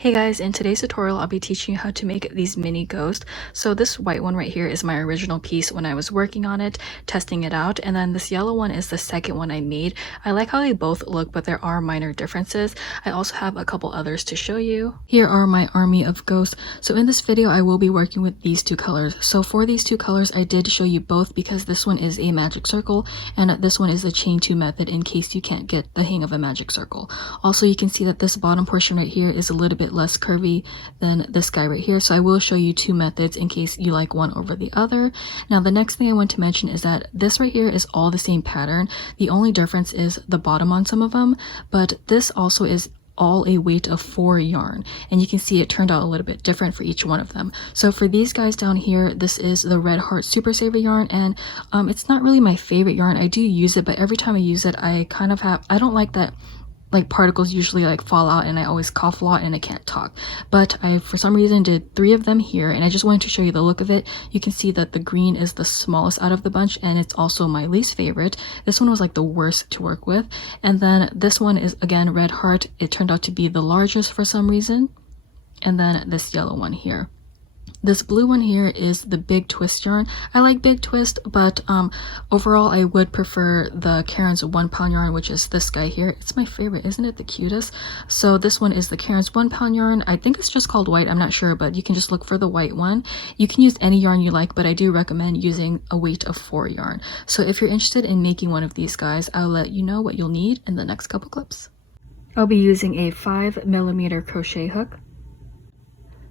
Hey guys, in today's tutorial I'll be teaching you how to make these mini ghosts. So this white one right here is my original piece when I was working on it, testing it out, and then this yellow one is the second one I made. I like how they both look, but there are minor differences. I also have a couple others to show you. Here are my army of ghosts. So in this video I will be working with these two colors. So for these two colors I did show you both because this one is a magic circle and this one is a chain 2 method in case you can't get the hang of a magic circle. Also you can see that this bottom portion right here is a little bit less curvy than this guy right here, so I will show you two methods in case you like one over the other. Now the next thing I want to mention is that this right here is all the same pattern. The only difference is the bottom on some of them, but this also is all a weight of 4 yarn, and you can see it turned out a little bit different for each one of them. So for these guys down here, this is the Red Heart Super Saver yarn, and it's not really my favorite yarn. I do use it, but every time I use it I don't like that like particles usually like fall out and I always cough a lot and I can't talk. But I for some reason did 3 of them here, and I just wanted to show you the look of it. You can see that the green is the smallest out of the bunch and it's also my least favorite. This one was like the worst to work with, and then this one is again Red Heart. It turned out to be the largest for some reason, and then this yellow one here. This blue one here is the Big Twist yarn. I like Big Twist, but overall I would prefer the Karen's 1 pound yarn, which is this guy here. It's my favorite. Isn't it the cutest? So this one is the Karen's 1 pound yarn. I think it's just called white. I'm not sure, but you can just look for the white one. You can use any yarn you like, but I do recommend using a weight of 4 yarn. So if you're interested in making one of these guys, I'll let you know what you'll need in the next couple clips. I'll be using a 5mm crochet hook,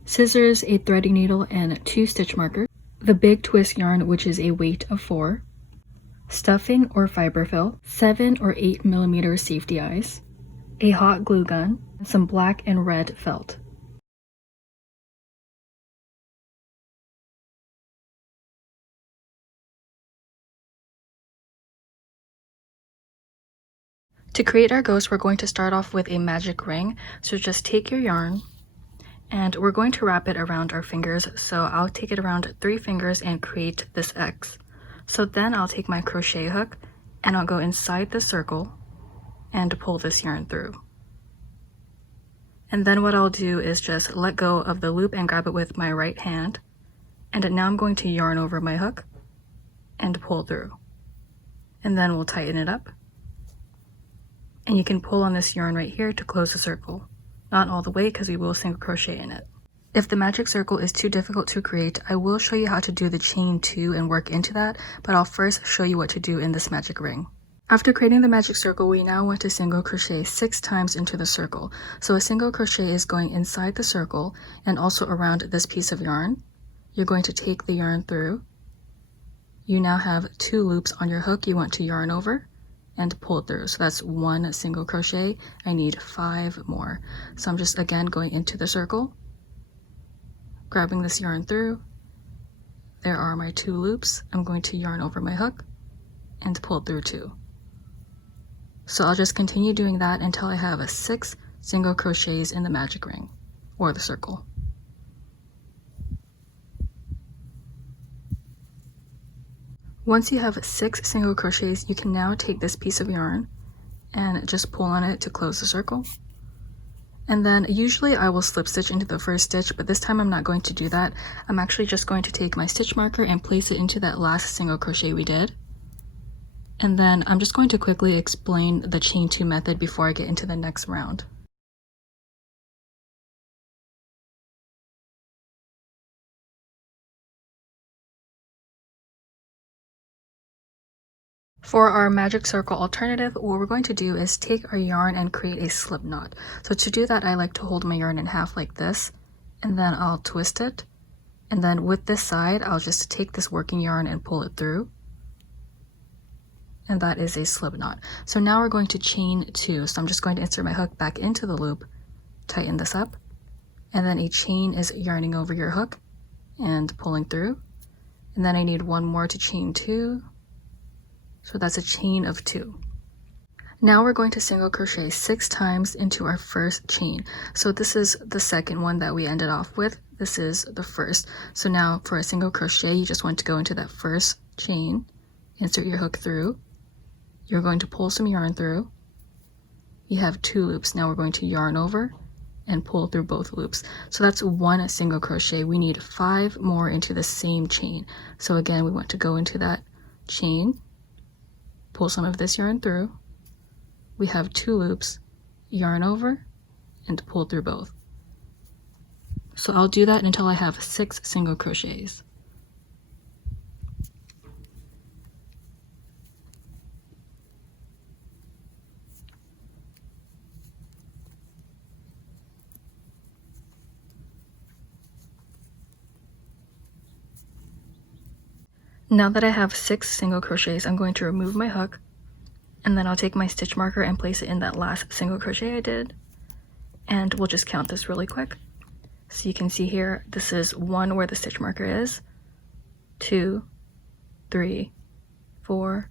scissors, a threading needle, and 2 stitch markers, the Big Twist yarn, which is a weight of 4, stuffing or fiber fill, 7 or 8mm safety eyes, a hot glue gun, and some black and red felt. To create our ghost, we're going to start off with a magic ring. So just take your yarn, and we're going to wrap it around our fingers. So I'll take it around 3 fingers and create this X. So then I'll take my crochet hook and I'll go inside the circle and pull this yarn through. And then what I'll do is just let go of the loop and grab it with my right hand. And now I'm going to yarn over my hook and pull through. And then we'll tighten it up. And you can pull on this yarn right here to close the circle. Not all the way because we will single crochet in it. If the magic circle is too difficult to create, I will show you how to do the chain 2 and work into that, but I'll first show you what to do in this magic ring. After creating the magic circle, we now want to single crochet 6 times into the circle. So a single crochet is going inside the circle and also around this piece of yarn. You're going to take the yarn through. You now have 2 loops on your hook you want to yarn over and pull through. So that's 1 single crochet. I need 5 more. So I'm just again going into the circle, grabbing this yarn through. There are my 2 loops. I'm going to yarn over my hook and pull through 2. So I'll just continue doing that until I have 6 single crochets in the magic ring or the circle. Once you have 6 single crochets, you can now take this piece of yarn and just pull on it to close the circle. And then usually I will slip stitch into the first stitch, but this time I'm not going to do that. I'm actually just going to take my stitch marker and place it into that last single crochet we did. And then I'm just going to quickly explain the chain 2 method before I get into the next round. For our magic circle alternative, what we're going to do is take our yarn and create a slip knot. So to do that, I like to hold my yarn in half like this, and then I'll twist it. And then with this side, I'll just take this working yarn and pull it through. And that is a slip knot. So now we're going to chain 2. So I'm just going to insert my hook back into the loop, tighten this up, and then a chain is yarning over your hook and pulling through. And then I need 1 more to chain 2. So that's a chain of 2. Now we're going to single crochet 6 times into our first chain. So this is the second one that we ended off with. This is the first. So now for a single crochet, you just want to go into that first chain, insert your hook through. You're going to pull some yarn through. You have 2 loops. Now we're going to yarn over and pull through both loops. So that's one single crochet. We need 5 more into the same chain. So again, we want to go into that chain, pull some of this yarn through. We have 2 loops, yarn over, and pull through both. So I'll do that until I have 6 single crochets. Now that I have 6 single crochets, I'm going to remove my hook, and then I'll take my stitch marker and place it in that last single crochet I did, and we'll just count this really quick. So you can see here, this is 1 where the stitch marker is, 2, 3, 4,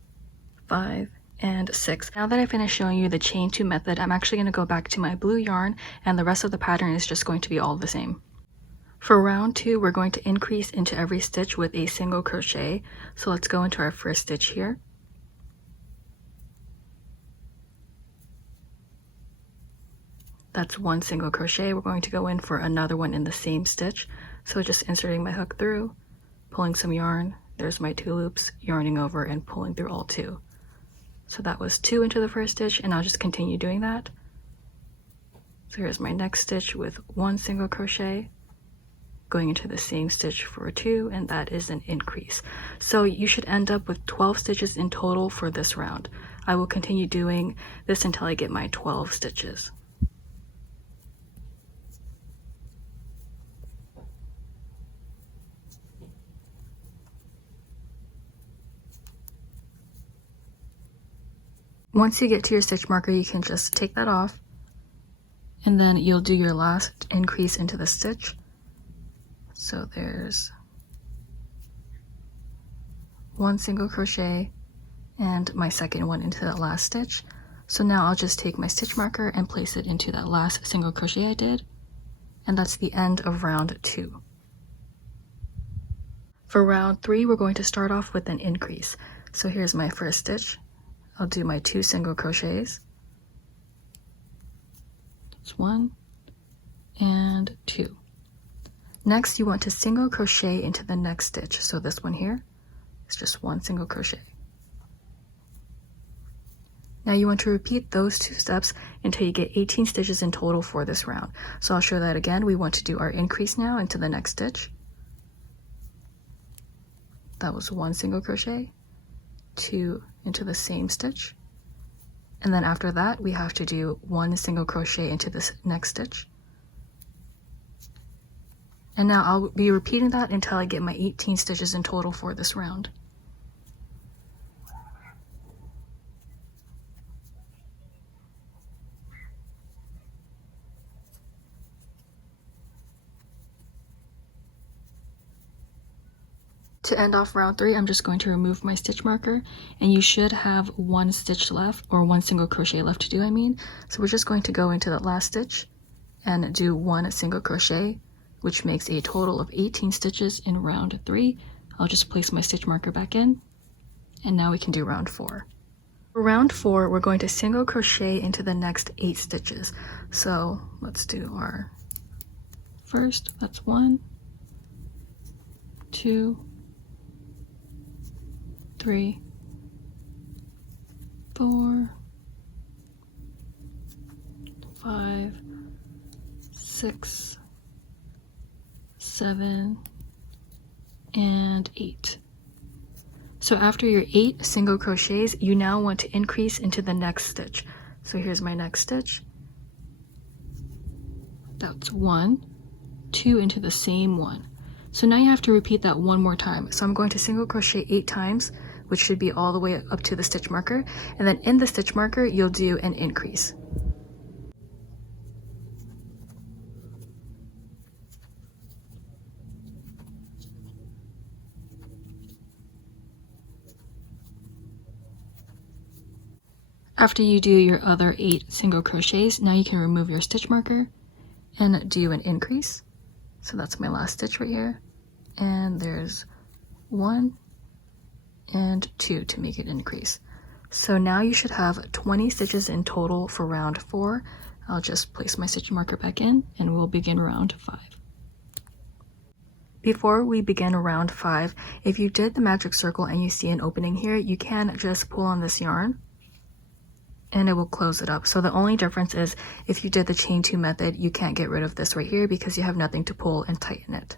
5, and 6. Now that I finished showing you the chain 2 method, I'm actually going to go back to my blue yarn, and the rest of the pattern is just going to be all the same. For round 2, we're going to increase into every stitch with a single crochet. So let's go into our first stitch here. That's 1 single crochet. We're going to go in for another one in the same stitch. So just inserting my hook through, pulling some yarn, there's my 2 loops, yarning over and pulling through all 2. So that was 2 into the first stitch, and I'll just continue doing that. So here's my next stitch with 1 single crochet, going into the same stitch for 2, and that is an increase. So you should end up with 12 stitches in total for this round. I will continue doing this until I get my 12 stitches. Once you get to your stitch marker, you can just take that off, and then you'll do your last increase into the stitch. So there's 1 single crochet and my second one into that last stitch. So now I'll just take my stitch marker and place it into that last single crochet I did, and that's the end of round 2. For round 3, we're going to start off with an increase. So here's my first stitch. I'll do my 2 single crochets. That's 1 and 2. Next, you want to single crochet into the next stitch. So this one here is just 1 single crochet. Now you want to repeat those 2 steps until you get 18 stitches in total for this round. So I'll show that again. We want to do our increase now into the next stitch. That was 1 single crochet, 2 into the same stitch, and then after that we have to do 1 single crochet into this next stitch. And now I'll be repeating that until I get my 18 stitches in total for this round. To end off round 3, I'm just going to remove my stitch marker, and you should have 1 stitch left, or 1 single crochet left to do, I mean. So we're just going to go into that last stitch and do 1 single crochet, which makes a total of 18 stitches in round 3. I'll just place my stitch marker back in, and now we can do round 4. For round 4, we're going to single crochet into the next 8 stitches. So let's do our first, that's 1, 2, 3, 4, 5, 6, 7, and 8. So after your 8 single crochets, you now want to increase into the next stitch. So here's my next stitch. That's 1, 2 into the same one. So now you have to repeat that 1 more time. So I'm going to single crochet 8 times, which should be all the way up to the stitch marker, and then in the stitch marker you'll do an increase. After you do your other 8 single crochets, now you can remove your stitch marker and do an increase. So that's my last stitch right here, and there's 1 and 2 to make it increase. So now you should have 20 stitches in total for round 4. I'll just place my stitch marker back in and we'll begin round 5. Before we begin round 5, if you did the magic circle and you see an opening here, you can just pull on this yarn and it will close it up. So the only difference is if you did the chain 2 method, you can't get rid of this right here because you have nothing to pull and tighten it.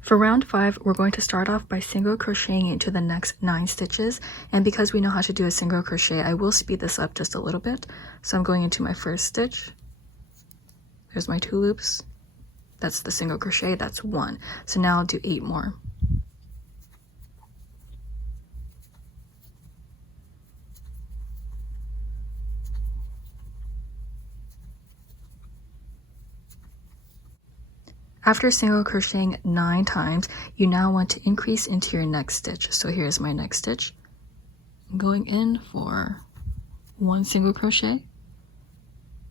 For round 5, we're going to start off by single crocheting into the next 9 stitches, and because we know how to do a single crochet, I will speed this up just a little bit. So I'm going into my first stitch. There's my 2 loops. That's the single crochet, that's 1. So now I'll do 8 more. After single crocheting 9 times, you now want to increase into your next stitch. So here's my next stitch. I'm going in for 1 single crochet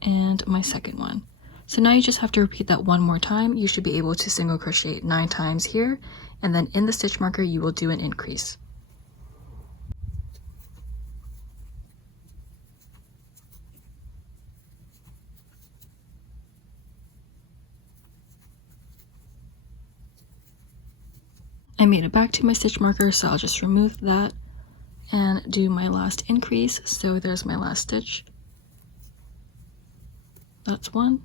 and my second one. So now you just have to repeat that 1 more time. You should be able to single crochet 9 times here, and then in the stitch marker you will do an increase. I made it back to my stitch marker, so I'll just remove that and do my last increase. So there's my last stitch. That's 1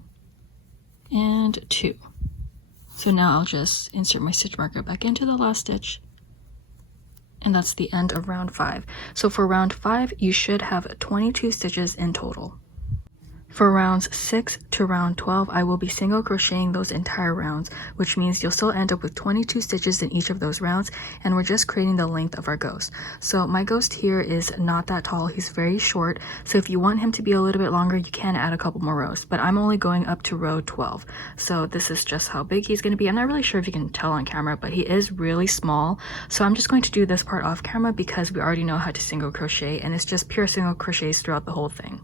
and 2. So now I'll just insert my stitch marker back into the last stitch, and that's the end of round 5. So for round 5, you should have 22 stitches in total. For rounds 6 to round 12, I will be single crocheting those entire rounds, which means you'll still end up with 22 stitches in each of those rounds, and we're just creating the length of our ghost. So my ghost here is not that tall, he's very short, so if you want him to be a little bit longer, you can add a couple more rows, but I'm only going up to row 12. So this is just how big he's going to be. I'm not really sure if you can tell on camera, but he is really small, so I'm just going to do this part off camera because we already know how to single crochet, and it's just pure single crochets throughout the whole thing.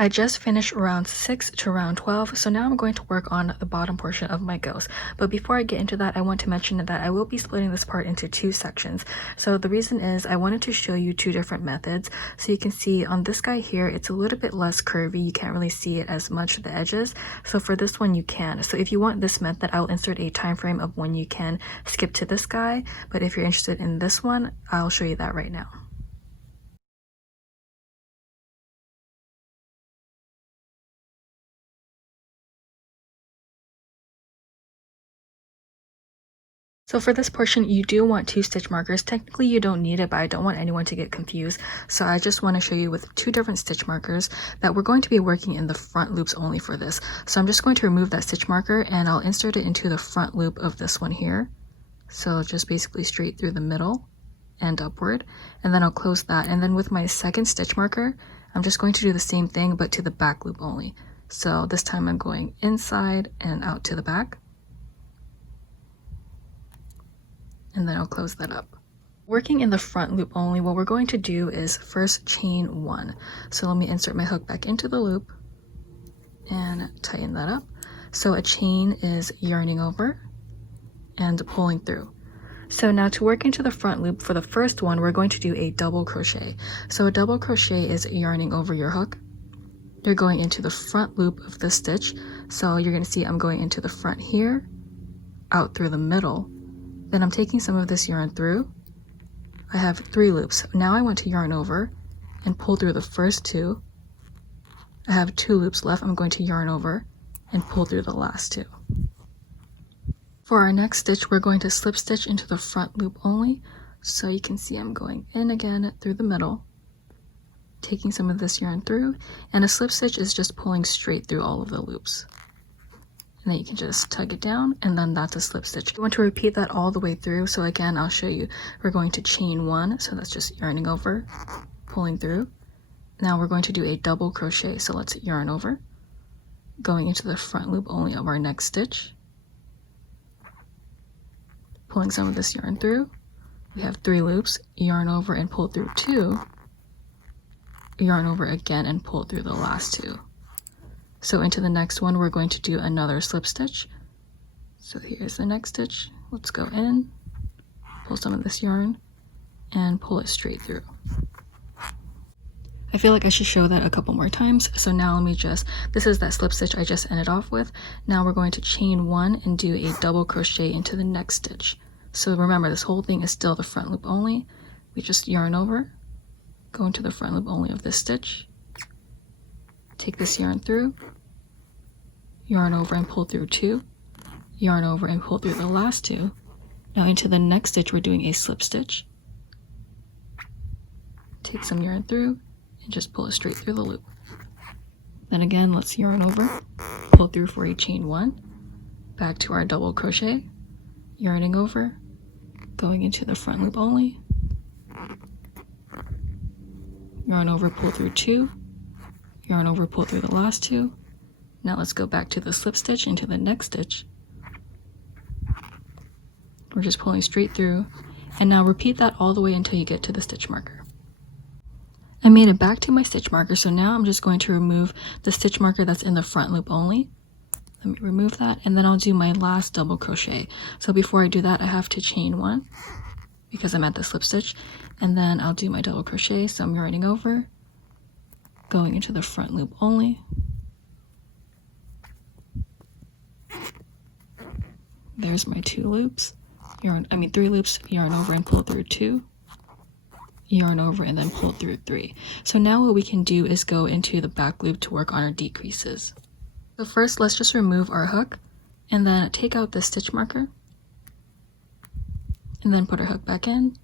I just finished round 6 to round 12, so now I'm going to work on the bottom portion of my ghost. But before I get into that, I want to mention that I will be splitting this part into 2 sections. So the reason is I wanted to show you 2 different methods. So you can see on this guy here, it's a little bit less curvy. You can't really see it as much at the edges. So for this one, you can. So if you want this method, I'll insert a time frame of when you can skip to this guy. But if you're interested in this one, I'll show you that right now. So for this portion, you do want 2 stitch markers. Technically, you don't need it, but I don't want anyone to get confused. So I just want to show you with 2 different stitch markers that we're going to be working in the front loops only for this. So I'm just going to remove that stitch marker and I'll insert it into the front loop of this one here. So just basically straight through the middle and upward. And then I'll close that. And then with my second stitch marker, I'm just going to do the same thing, but to the back loop only. So this time I'm going inside and out to the back. And then I'll close that up. Working in the front loop only, what we're going to do is first chain 1. So let me insert my hook back into the loop and tighten that up. So a chain is yarning over and pulling through. So now to work into the front loop for the first one, we're going to do a double crochet. So a double crochet is yarning over your hook. You're going into the front loop of the stitch. So you're going to see I'm going into the front here, out through the middle. Then I'm taking some of this yarn through. I have 3 loops. Now I want to yarn over and pull through the first 2. I have 2 loops left. I'm going to yarn over and pull through the last 2. For our next stitch, we're going to slip stitch into the front loop only. So you can see I'm going in again through the middle, taking some of this yarn through, and a slip stitch is just pulling straight through all of the loops. And then you can just tug it down, and then that's a slip stitch. You want to repeat that all the way through. So again, I'll show you. We're going to chain 1, so that's just yarning over, pulling through. Now we're going to do a double crochet, so let's yarn over, going into the front loop only of our next stitch, pulling some of this yarn through. We have 3 loops, yarn over and pull through 2, yarn over again and pull through the last 2. So into the next one, we're going to do another slip stitch. So here's the next stitch. Let's go in, pull some of this yarn, and pull it straight through. I feel like I should show that a couple more times. So now let me this is that slip stitch I just ended off with. Now we're going to chain 1 and do a double crochet into the next stitch. So remember, this whole thing is still the front loop only. We just yarn over, go into the front loop only of this stitch, take this yarn through, yarn over and pull through 2, yarn over and pull through the last 2. Now into the next stitch, we're doing a slip stitch. Take some yarn through and just pull it straight through the loop. Then again, let's yarn over, pull through for a chain 1, back to our double crochet, yarning over, going into the front loop only, yarn over, pull through 2, yarn over, pull through the last 2. Now let's go back to the slip stitch into the next stitch. We're just pulling straight through, and now repeat that all the way until you get to the stitch marker. I made it back to my stitch marker, so now I'm just going to remove the stitch marker that's in the front loop only. Let me remove that, and then I'll do my last double crochet. So before I do that, I have to chain 1 because I'm at the slip stitch, and then I'll do my double crochet. So I'm yarning over, going into the front loop only, there's my 2 loops, 3 loops, yarn over and pull through 2, yarn over and then pull through 3. So now what we can do is go into the back loop to work on our decreases. So first, let's just remove our hook and then take out the stitch marker and then put our hook back in.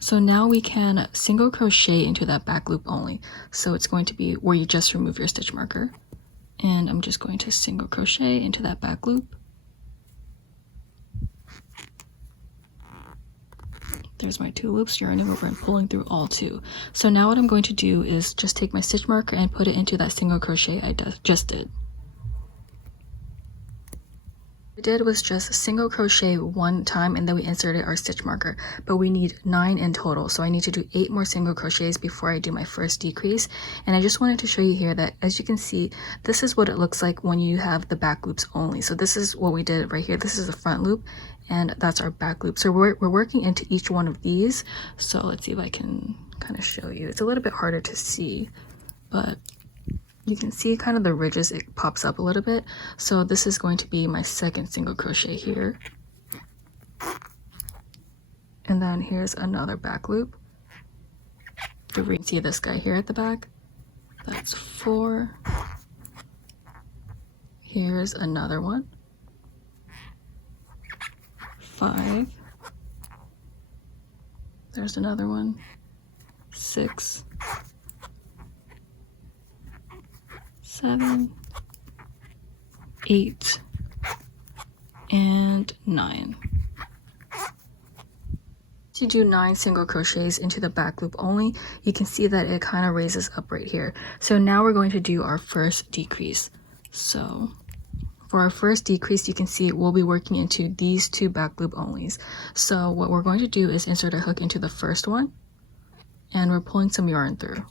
So now we can single crochet into that back loop only. So it's going to be where you just remove your stitch marker. And I'm just going to single crochet into that back loop. There's my 2 loops, yarning over and pulling through all 2. So now what I'm going to do is just take my stitch marker and put it into that single crochet I just did. What I did was just single crochet 1 time and then we inserted our stitch marker, but we need 9 in total. So I need to do 8 more single crochets before I do my first decrease. And I just wanted to show you here that, as you can see, this is what it looks like when you have the back loops only. So this is what we did right here. This is the front loop and that's our back loop. So we're working into each one of these. So let's see if I can kind of show you. It's a little bit harder to see, but you can see kind of the ridges, it pops up a little bit. So this is going to be my second single crochet here. And then here's another back loop. You can see this guy here at the back. That's 4. Here's another one. 5. There's another one. 6. 7, 8, and 9. To do 9 single crochets into the back loop only, you can see that it kind of raises up right here. So now we're going to do our first decrease. So for our first decrease, you can see we'll be working into these 2 back loop onlys. So what we're going to do is insert a hook into the first one, and we're pulling some yarn through.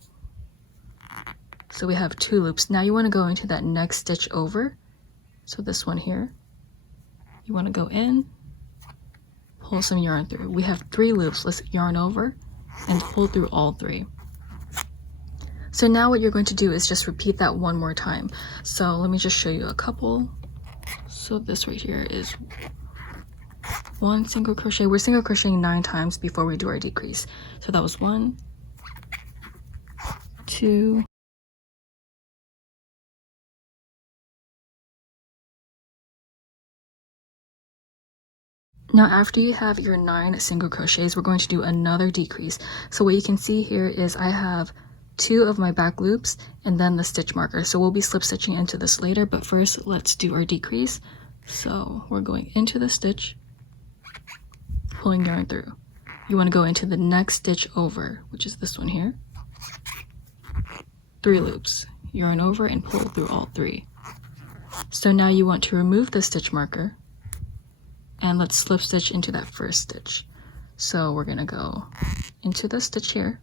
So we have 2 loops. Now you want to go into that next stitch over. So this one here, you want to go in, pull some yarn through. We have 3 loops. Let's yarn over and pull through all 3. So now what you're going to do is just repeat that 1 more time. So let me just show you a couple. So this right here is 1 single crochet. We're single crocheting 9 times before we do our decrease. So that was 1, 2, now after you have your 9 single crochets, we're going to do another decrease. So what you can see here is I have 2 of my back loops and then the stitch marker. So we'll be slip stitching into this later, but first let's do our decrease. So we're going into the stitch, pulling yarn through. You want to go into the next stitch over, which is this one here. 3 loops, yarn over and pull through all 3. So now you want to remove the stitch marker and let's slip stitch into that first stitch. So we're gonna go into the stitch here,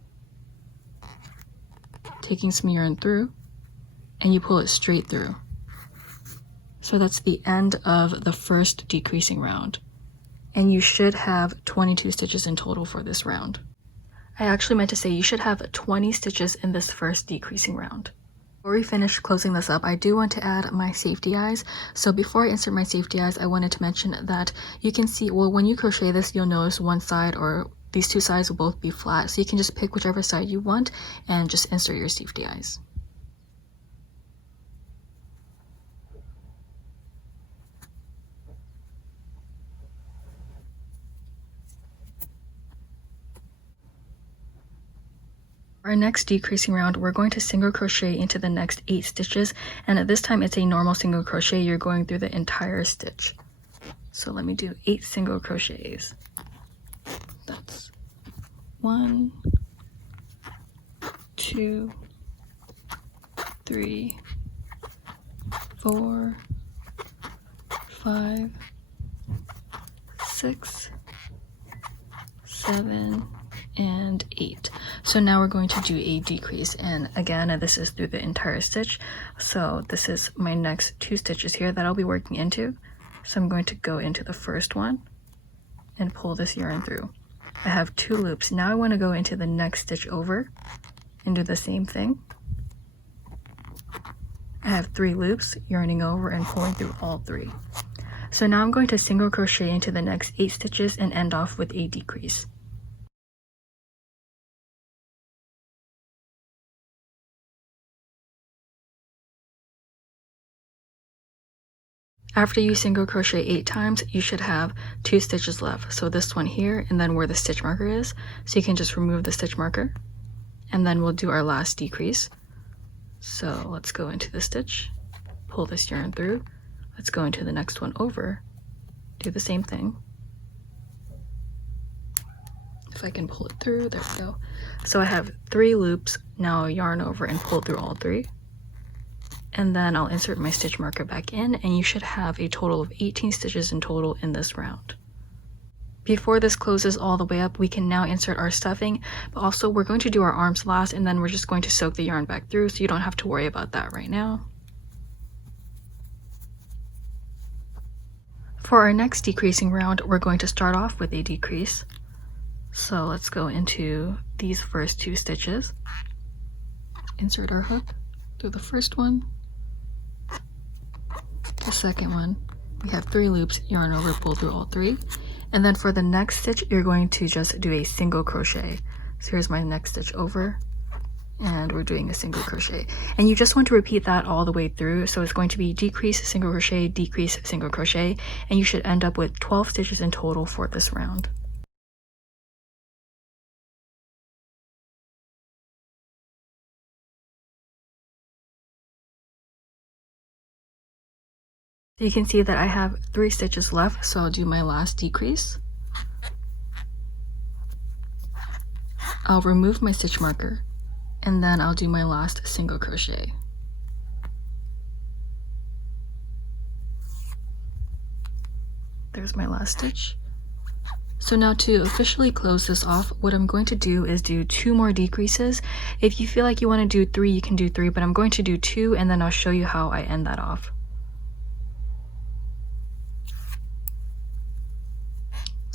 taking some yarn through, and you pull it straight through. So that's the end of the first decreasing round. And you should have 22 stitches in total for this round. I actually meant to say you should have 20 stitches in this first decreasing round. Before we finish closing this up, I do want to add my safety eyes. So before I insert my safety eyes, I wanted to mention that you can see, well, when you crochet this, you'll notice one side or these two sides will both be flat. So you can just pick whichever side you want and just insert your safety eyes. Our next decreasing round, we're going to single crochet into the next 8 stitches, and at this time it's a normal single crochet. You're going through the entire stitch. So let me do 8 single crochets. That's 1, 2, 3, 4, 5, 6, 7, and 8. So now we're going to do a decrease, and again this is through the entire stitch. So this is my next 2 stitches here that I'll be working into. So I'm going to go into the first one and pull this yarn through. I have 2 loops. Now I want to go into the next stitch over and do the same thing. I have 3 loops, yarning over and pulling through all 3. So now I'm going to single crochet into the next 8 stitches and end off with a decrease. After you single crochet 8 times, you should have 2 stitches left. So this one here, and then where the stitch marker is. So you can just remove the stitch marker, and then we'll do our last decrease. So let's go into the stitch, pull this yarn through. Let's go into the next one over, do the same thing. If I can pull it through, there we go. So I have 3 loops, now yarn over and pull through all 3. And then I'll insert my stitch marker back in, and you should have a total of 18 stitches in total in this round. Before this closes all the way up, we can now insert our stuffing, but also we're going to do our arms last, and then we're just going to soak the yarn back through, so you don't have to worry about that right now. For our next decreasing round, we're going to start off with a decrease. So let's go into these first 2 stitches, insert our hook through the first one, the second one. We have 3 loops, yarn over, pull through all 3. And then for the next stitch, you're going to just do a single crochet. So here's my next stitch over, and we're doing a single crochet. And you just want to repeat that all the way through. So it's going to be decrease, single crochet, decrease, single crochet, and you should end up with 12 stitches in total for this round. So you can see that I have 3 stitches left, so I'll do my last decrease. I'll remove my stitch marker, and then I'll do my last single crochet. There's my last stitch. So now to officially close this off, what I'm going to do is do 2 more decreases. If you feel like you want to do 3, you can do 3, but I'm going to do 2, and then I'll show you how I end that off.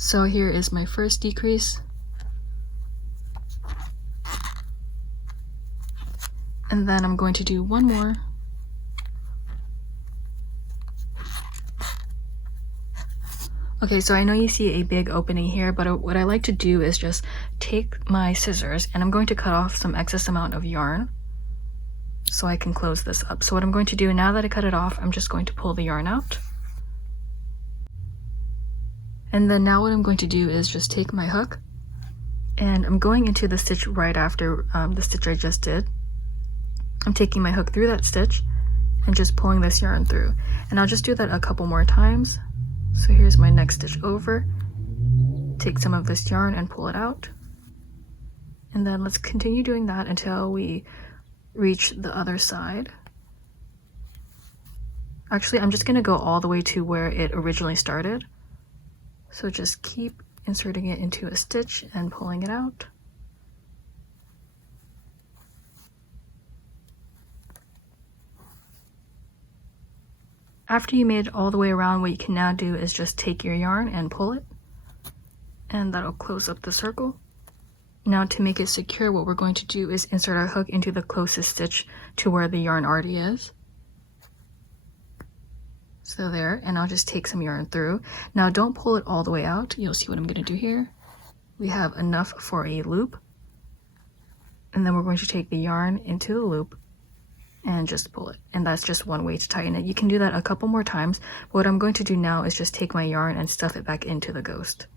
So here is my first decrease, and then I'm going to do 1 more, okay, so I know you see a big opening here, but what I like to do is just take my scissors and I'm going to cut off some excess amount of yarn so I can close this up. So what I'm going to do, now that I cut it off, I'm just going to pull the yarn out. And then now what I'm going to do is just take my hook, and I'm going into the stitch right after the stitch I just did. I'm taking my hook through that stitch and just pulling this yarn through. And I'll just do that a couple more times. So here's my next stitch over. Take some of this yarn and pull it out. And then let's continue doing that until we reach the other side. Actually, I'm just going to go all the way to where it originally started. So just keep inserting it into a stitch and pulling it out. After you made it all the way around, what you can now do is just take your yarn and pull it, and that'll close up the circle. Now to make it secure, what we're going to do is insert our hook into the closest stitch to where the yarn already is. So there, and I'll just take some yarn through. Now don't pull it all the way out. You'll see what I'm going to do here. We have enough for a loop, and then we're going to take the yarn into the loop and just pull it, and that's just one way to tighten it. You can do that a couple more times, but what I'm going to do now is just take my yarn and stuff it back into the ghost.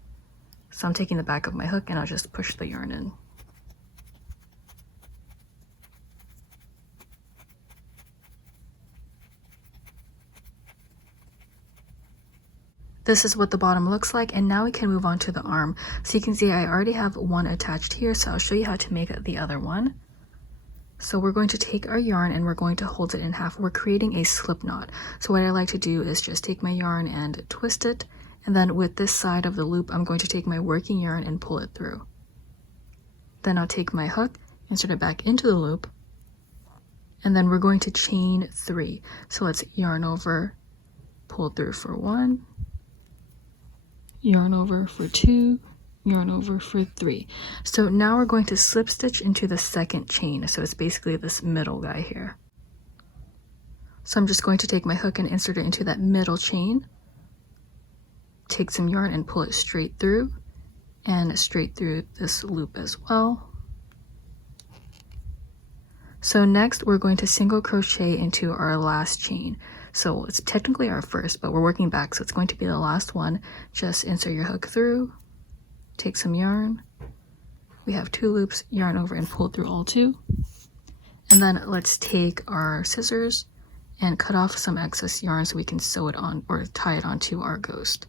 So I'm taking the back of my hook and I'll just push the yarn in. This is what the bottom looks like, and now we can move on to the arm. So you can see I already have one attached here, so I'll show you how to make the other one. So we're going to take our yarn and we're going to hold it in half. We're creating a slip knot. So what I like to do is just take my yarn and twist it, and then with this side of the loop, I'm going to take my working yarn and pull it through. Then I'll take my hook, insert it back into the loop, and then we're going to chain 3. So let's yarn over, pull through for 1, yarn over for 2, yarn over for 3. So now we're going to slip stitch into the second chain. So it's basically this middle guy here. So I'm just going to take my hook and insert it into that middle chain, take some yarn and pull it straight through, and straight through this loop as well. So next we're going to single crochet into our last chain. So it's technically our first, but we're working back, so it's going to be the last one. Just insert your hook through, take some yarn. We have 2 loops, yarn over and pull through all 2. And then let's take our scissors and cut off some excess yarn so we can sew it on or tie it onto our ghost.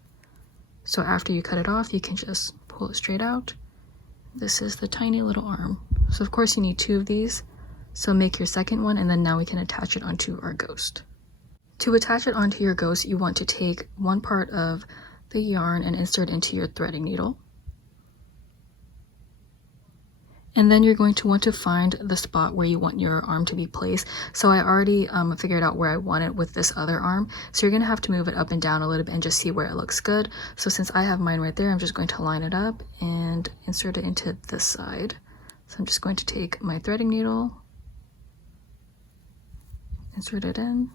So after you cut it off, you can just pull it straight out. This is the tiny little arm. So of course you need 2 of these. So make your second one, and then now we can attach it onto our ghost. To attach it onto your ghost, you want to take one part of the yarn and insert into your threading needle. And then you're going to want to find the spot where you want your arm to be placed. So I already figured out where I want it with this other arm. So you're going to have to move it up and down a little bit and just see where it looks good. So since I have mine right there, I'm just going to line it up and insert it into this side. So I'm just going to take my threading needle, insert it in,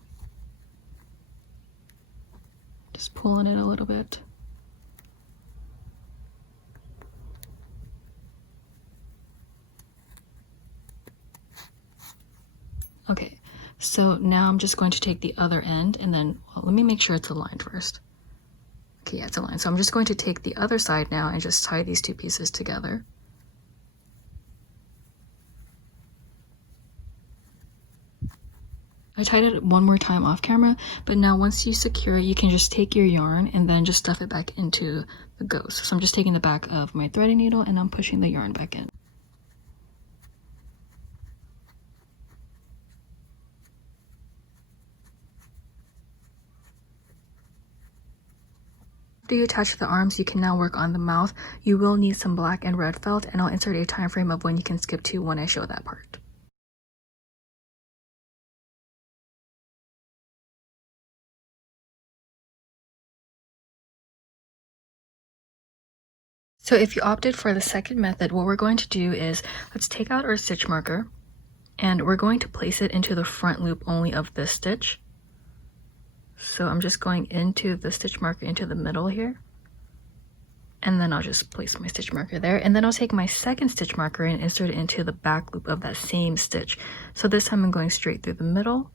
just pull on it a little bit. Okay, so now I'm just going to take the other end and then, well, let me make sure it's aligned first. Okay, yeah, it's aligned. So I'm just going to take the other side now and just tie these 2 pieces together. I tied it one more time off camera, but now once you secure it, you can just take your yarn and then just stuff it back into the ghost. So I'm just taking the back of my threading needle and I'm pushing the yarn back in. After you attach the arms, you can now work on the mouth. You will need some black and red felt, and I'll insert a time frame of when you can skip to when I show that part. So if you opted for the second method, what we're going to do is let's take out our stitch marker and we're going to place it into the front loop only of this stitch. So I'm just going into the stitch marker into the middle here, and then I'll just place my stitch marker there, and then I'll take my second stitch marker and insert it into the back loop of that same stitch. So this time I'm going straight through the middle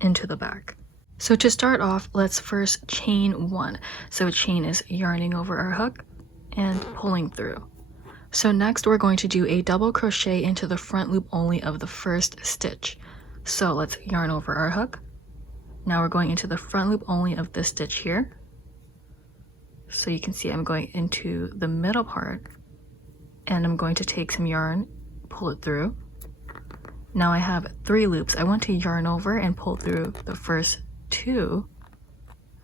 into the back. So to start off, let's first chain 1. So a chain is yarning over our hook and pulling through. So next we're going to do a double crochet into the front loop only of the first stitch. So let's yarn over our hook. Now we're going into the front loop only of this stitch here. So you can see I'm going into the middle part, and I'm going to take some yarn, pull it through. Now I have 3 loops. I want to yarn over and pull through the first 2.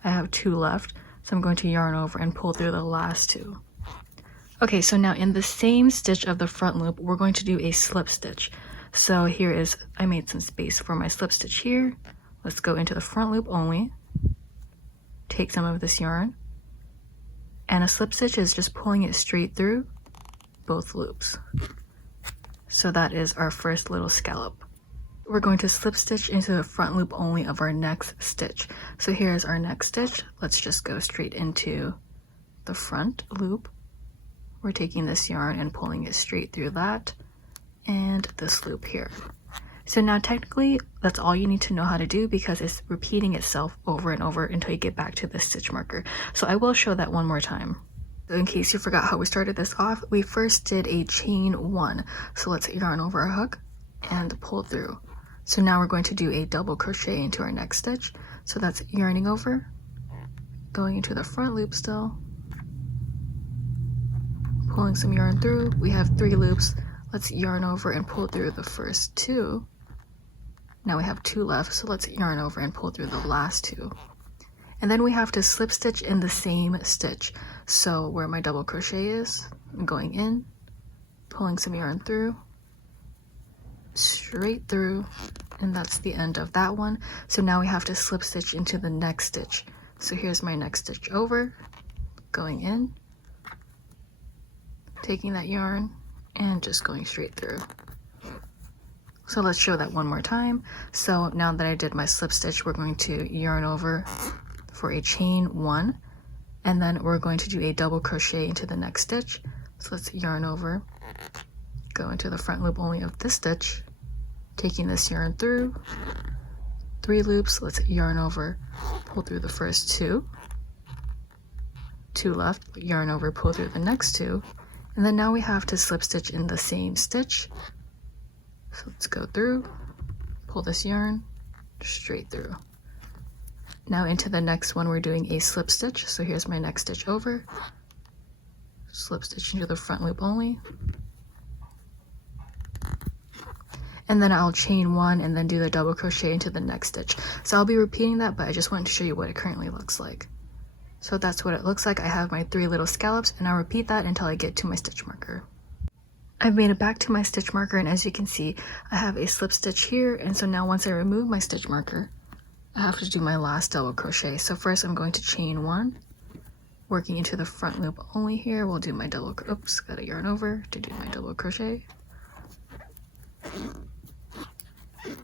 I have 2 left. So I'm going to yarn over and pull through the last 2. Okay, so now in the same stitch of the front loop, we're going to do a slip stitch. So here is, I made some space for my slip stitch here. Let's go into the front loop only, take some of this yarn, and a slip stitch is just pulling it straight through both loops. So that is our first little scallop. We're going to slip stitch into the front loop only of our next stitch. So here's our next stitch. Let's just go straight into the front loop. We're taking this yarn and pulling it straight through that and this loop here. So now technically that's all you need to know how to do because it's repeating itself over and over until you get back to the stitch marker. So I will show that one more time. So in case you forgot how we started this off, we first did a chain 1. So let's yarn over our hook and pull through. So now we're going to do a double crochet into our next stitch. So that's yarning over, going into the front loop still, pulling some yarn through. We have 3 loops. Let's yarn over and pull through the first 2. Now we have 2 left, so let's yarn over and pull through the last 2. And then we have to slip stitch in the same stitch. So where my double crochet is, I'm going in, pulling some yarn through, straight through, and that's the end of that one. So now we have to slip stitch into the next stitch. So here's my next stitch over, going in, taking that yarn, and just going straight through. So let's show that one more time. So now that I did my slip stitch, we're going to yarn over for a chain 1, and then we're going to do a double crochet into the next stitch. So let's yarn over, go into the front loop only of this stitch, taking this yarn through, 3 loops, let's yarn over, pull through the first 2, 2 left, yarn over, pull through the next 2, and then now we have to slip stitch in the same stitch. So let's go through, pull this yarn, straight through. Now into the next one, we're doing a slip stitch. So here's my next stitch over, slip stitch into the front loop only, and then I'll chain 1 and then do the double crochet into the next stitch. So I'll be repeating that, but I just wanted to show you what it currently looks like. So that's what it looks like. I have my 3 little scallops, and I'll repeat that until I get to my stitch marker. I've made it back to my stitch marker, and as you can see, I have a slip stitch here, and so now once I remove my stitch marker, I have to do my last double crochet. So first I'm going to chain 1, working into the front loop only here. We'll do my double, oops, gotta yarn over to do my double crochet.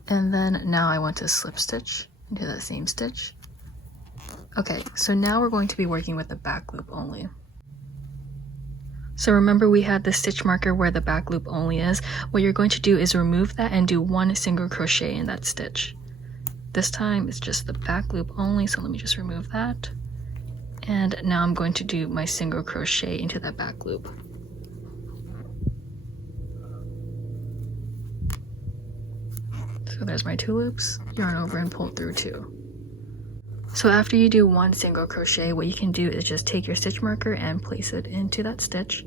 And then now I want to slip stitch into that same stitch. Okay, so now we're going to be working with the back loop only. So remember we had the stitch marker where the back loop only is. What you're going to do is remove that and do 1 single crochet in that stitch. This time it's just the back loop only, so let me just remove that. And now I'm going to do my single crochet into that back loop. So there's my 2 loops, yarn over and pull through 2. So after you do 1 single crochet, what you can do is just take your stitch marker and place it into that stitch.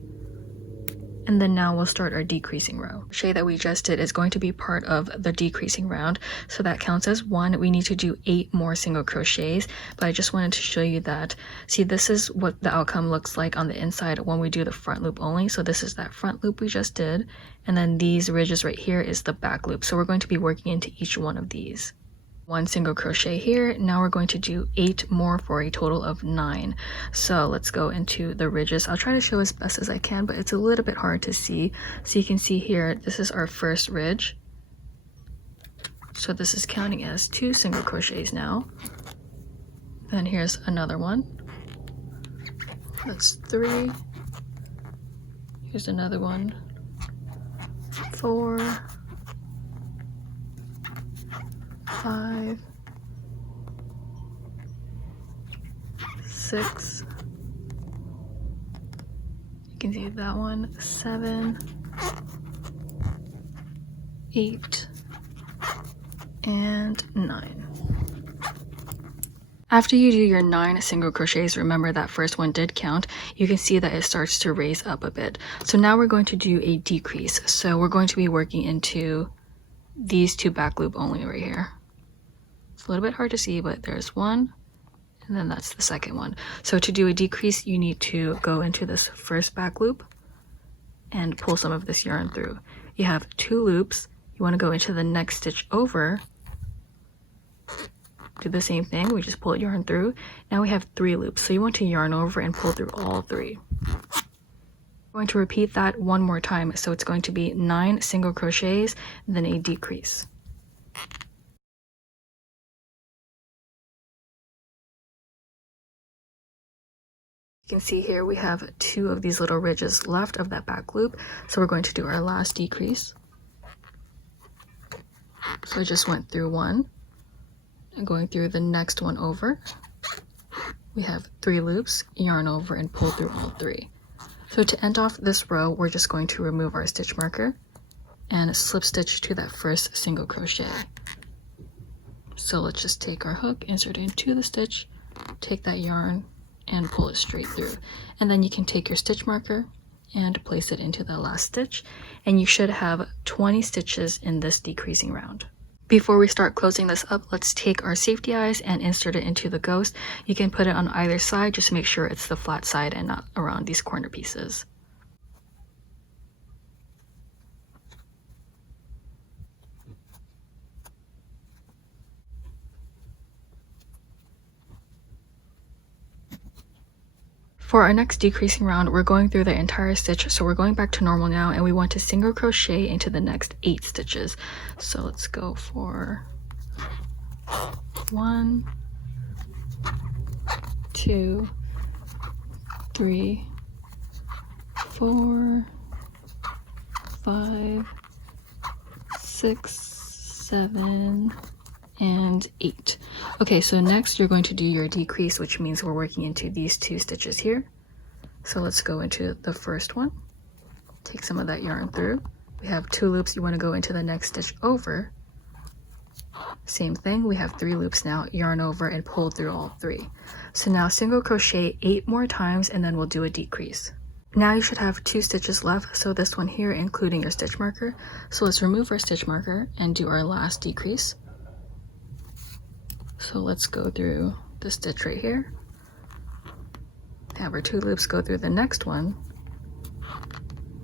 And then now we'll start our decreasing row. The crochet that we just did is going to be part of the decreasing round. So that counts as 1. We need to do 8 more single crochets, but I just wanted to show you that. See, this is what the outcome looks like on the inside when we do the front loop only. So this is that front loop we just did. And then these ridges right here is the back loop. So we're going to be working into each one of these. 1 single crochet here. Now we're going to do 8 more for a total of 9. So let's go into the ridges. I'll try to show as best as I can, but it's a little bit hard to see. So you can see here, this is our first ridge. So this is counting as 2 single crochets now. Then here's another one. That's 3. Here's another one. 4. 5, 6, you can see that one, 7, 8, and 9. After you do your 9 single crochets, remember that first one did count, you can see that it starts to raise up a bit. So now we're going to do a decrease. So we're going to be working into these 2 back loop only right here. It's a little bit hard to see, but there's 1 and then that's the second one. So to do a decrease, you need to go into this first back loop and pull some of this yarn through. You have 2 loops. You want to go into the next stitch over, do the same thing, we just pull yarn through. Now we have 3 loops, so you want to yarn over and pull through all 3. I'm going to repeat that one more time, so it's going to be 9 single crochets, then a decrease. You can see here we have 2 of these little ridges left of that back loop, so we're going to do our last decrease. So I just went through 1 and going through the next one over. We have 3 loops, yarn over and pull through all 3. So to end off this row, we're just going to remove our stitch marker and slip stitch to that first single crochet. So let's just take our hook, insert it into the stitch, take that yarn and pull it straight through. And then you can take your stitch marker and place it into the last stitch, and you should have 20 stitches in this decreasing round. Before we start closing this up, let's take our safety eyes and insert it into the ghost. You can put it on either side, just make sure it's the flat side and not around these corner pieces. For our next decreasing round, we're going through the entire stitch, so we're going back to normal now, and we want to single crochet into the next 8 stitches. So let's go for 1, 2, 3, 4, 5, 6, 7, and 8. Okay, so next you're going to do your decrease, which means we're working into these 2 stitches here. So let's go into the first one, take some of that yarn through. We have 2 loops, you want to go into the next stitch over. Same thing, we have 3 loops now, yarn over and pull through all 3. So now single crochet 8 more times and then we'll do a decrease. Now you should have 2 stitches left, so this one here including your stitch marker. So let's remove our stitch marker and do our last decrease. So let's go through the stitch right here, have our 2 loops, go through the next one,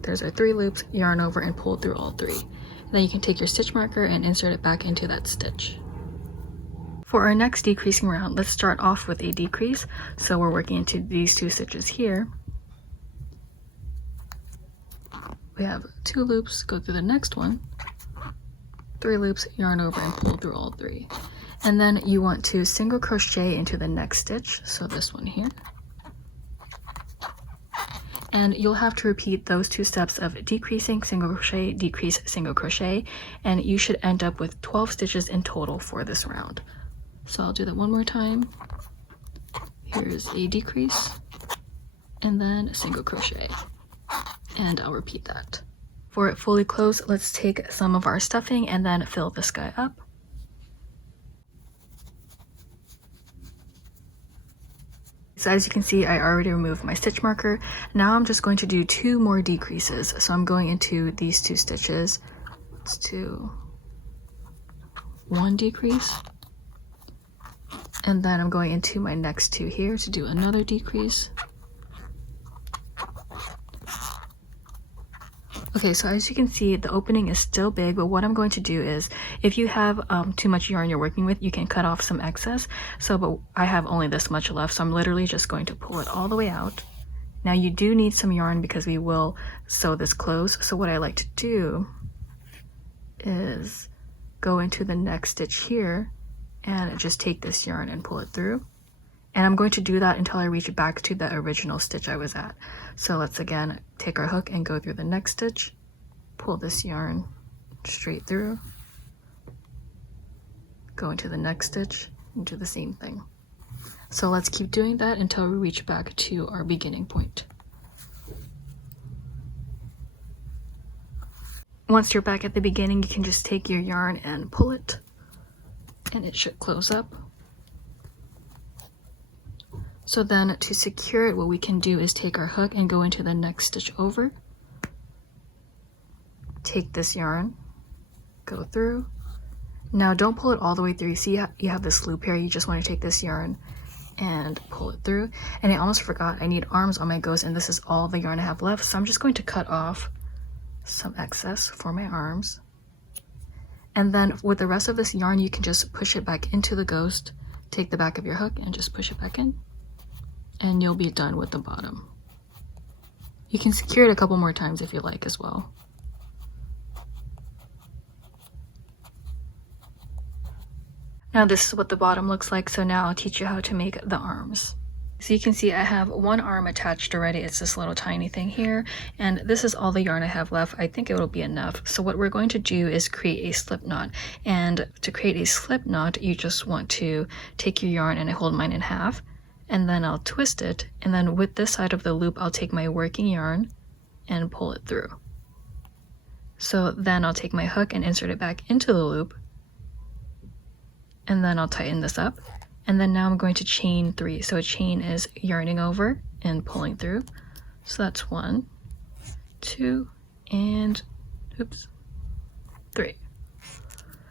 there's our 3 loops, yarn over and pull through all 3. And then you can take your stitch marker and insert it back into that stitch. For our next decreasing round, let's start off with a decrease. So we're working into these 2 stitches here. We have 2 loops, go through the next one, 3 loops, yarn over and pull through all 3. And then you want to single crochet into the next stitch, so this one here. And you'll have to repeat those 2 steps of decreasing, single crochet, decrease, single crochet, and you should end up with 12 stitches in total for this round. So I'll do that one more time. Here's a decrease, and then a single crochet, and I'll repeat that. For it fully closed, let's take some of our stuffing and then fill this guy up. So as you can see, I already removed my stitch marker. Now I'm just going to do 2 more decreases. So I'm going into these 2 stitches. Let's do 1 decrease. And then I'm going into my next 2 here to do another decrease. Okay, so as you can see, the opening is still big, but what I'm going to do is, if you have too much yarn you're working with, you can cut off some excess. So, but I have only this much left, so I'm literally just going to pull it all the way out. Now you do need some yarn because we will sew this close. So what I like to do is go into the next stitch here and just take this yarn and pull it through. And I'm going to do that until I reach back to the original stitch I was at. So let's again take our hook and go through the next stitch, pull this yarn straight through, go into the next stitch and do the same thing. So let's keep doing that until we reach back to our beginning point. Once you're back at the beginning, you can just take your yarn and pull it, and it should close up. So then to secure it, what we can do is take our hook and go into the next stitch over. Take this yarn, go through. Now don't pull it all the way through. You see you have this loop here. You just want to take this yarn and pull it through. And I almost forgot I need arms on my ghost, and this is all the yarn I have left, so I'm just going to cut off some excess for my arms. And then with the rest of this yarn, you can just push it back into the ghost, take the back of your hook and just push it back in, and you'll be done with the bottom. You can secure it a couple more times if you like as well. Now this is what the bottom looks like, so now I'll teach you how to make the arms. So you can see I have one arm attached already. It's this little tiny thing here, and this is all the yarn I have left. I think it'll be enough. So what we're going to do is create a slip knot, and to create a slip knot you just want to take your yarn, and I hold mine in half, and then I'll twist it, and then with this side of the loop I'll take my working yarn and pull it through. So then I'll take my hook and insert it back into the loop, and then I'll tighten this up. And then now I'm going to chain 3. So a chain is yarning over and pulling through. So that's 1, 2, and oops, 3.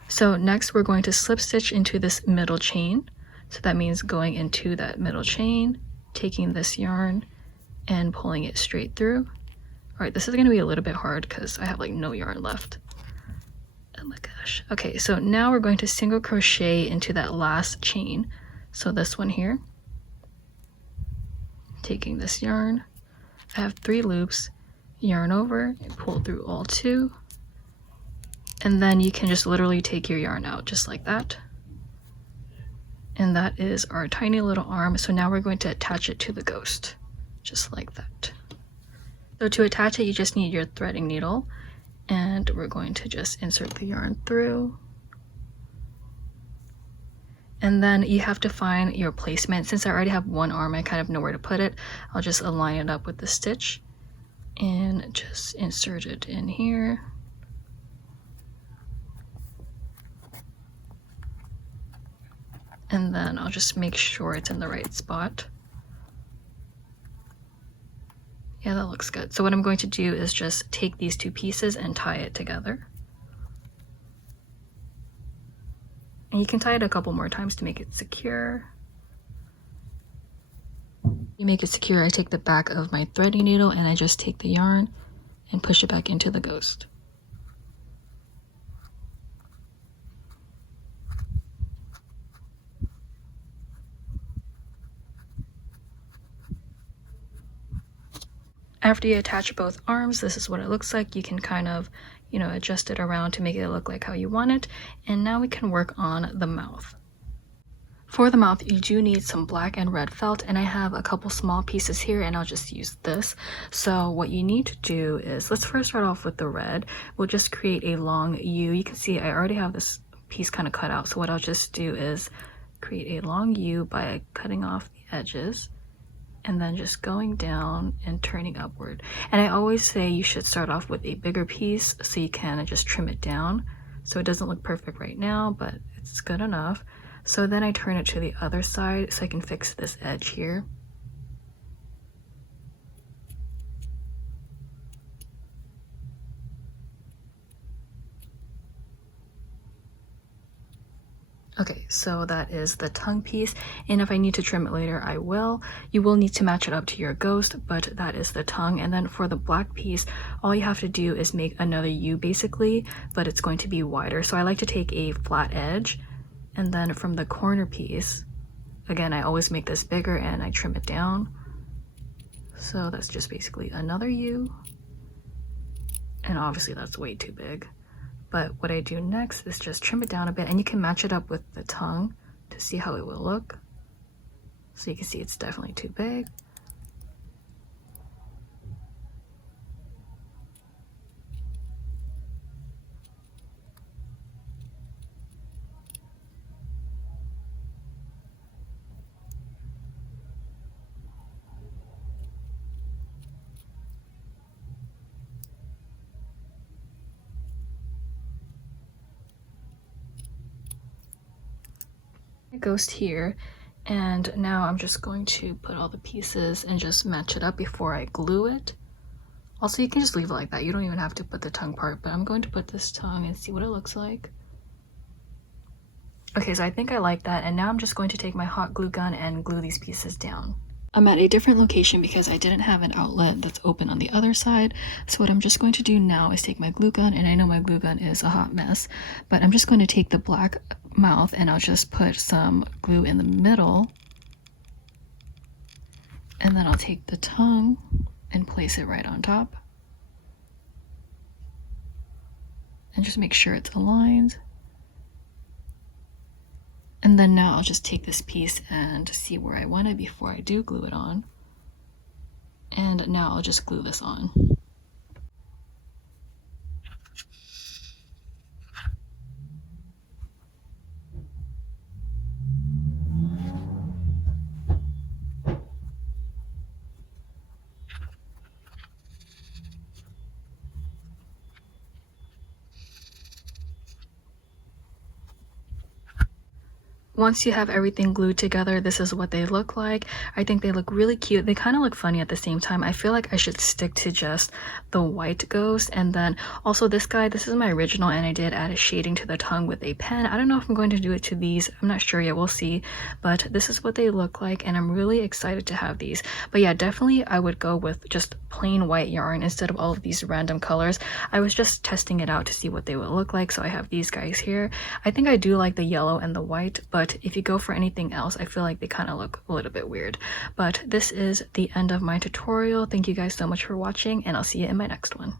So next we're going to slip stitch into this middle chain. So that means going into that middle chain, taking this yarn and pulling it straight through. All right, this is going to be a little bit hard because I have like no yarn left. Oh my gosh. Okay, so now we're going to single crochet into that last chain. So this one here, taking this yarn, I have 3 loops, yarn over, pull through all 2, and then you can just literally take your yarn out just like that. And that is our tiny little arm. So now we're going to attach it to the ghost, just like that. So to attach it, you just need your threading needle, and we're going to just insert the yarn through. And then you have to find your placement. Since I already have one arm, I kind of know where to put it. I'll just align it up with the stitch and just insert it in here. And then I'll just make sure it's in the right spot. Yeah, that looks good. So what I'm going to do is just take these 2 pieces and tie it together. And you can tie it a couple more times to make it secure. You make it secure, I take the back of my threading needle and I just take the yarn and push it back into the ghost. After you attach both arms, this is what it looks like. You can kind of, adjust it around to make it look like how you want it. And now we can work on the mouth. For the mouth, you do need some black and red felt, and I have a couple small pieces here, and I'll just use this. So what you need to do is, let's first start off with the red. We'll just create a long U. You can see I already have this piece kind of cut out, so what I'll just do is create a long U by cutting off the edges and then just going down and turning upward. And I always say you should start off with a bigger piece so you can just trim it down. So it doesn't look perfect right now, but it's good enough. So then I turn it to the other side so I can fix this edge here. Okay, so that is the tongue piece, and if I need to trim it later, I will. You will need to match it up to your ghost, but that is the tongue. And then for the black piece, all you have to do is make another U basically, but it's going to be wider. So I like to take a flat edge, and then from the corner piece, again, I always make this bigger and I trim it down. So that's just basically another U, and obviously that's way too big. But what I do next is just trim it down a bit, and you can match it up with the tongue to see how it will look. So you can see it's definitely too big. Ghost here, and now I'm just going to put all the pieces and just match it up before I glue it. Also, you can just leave it like that. You don't even have to put the tongue part, but I'm going to put this tongue and see what it looks like. Okay, so I think I like that, and now I'm just going to take my hot glue gun and glue these pieces down. I'm at a different location because I didn't have an outlet that's open on the other side. So what I'm just going to do now is take my glue gun, and I know my glue gun is a hot mess, but I'm just going to take the black mouth and I'll just put some glue in the middle. And then I'll take the tongue and place it right on top. And just make sure it's aligned. And then now I'll just take this piece and see where I want it before I do glue it on. And now I'll just glue this on. Once you have everything glued together, this is what they look like. I think they look really cute. They kind of look funny at the same time. I feel like I should stick to just the white ghost. And then also this guy, this is my original, and I did add a shading to the tongue with a pen. I don't know if I'm going to do it to these. I'm not sure yet. We'll see. But this is what they look like, and I'm really excited to have these. But yeah, definitely I would go with just plain white yarn instead of all of these random colors. I was just testing it out to see what they would look like. So I have these guys here. I think I do like the yellow and the white, but if you go for anything else, I feel like they kind of look a little bit weird. But this is the end of my tutorial. Thank you guys so much for watching, and I'll see you in my next one.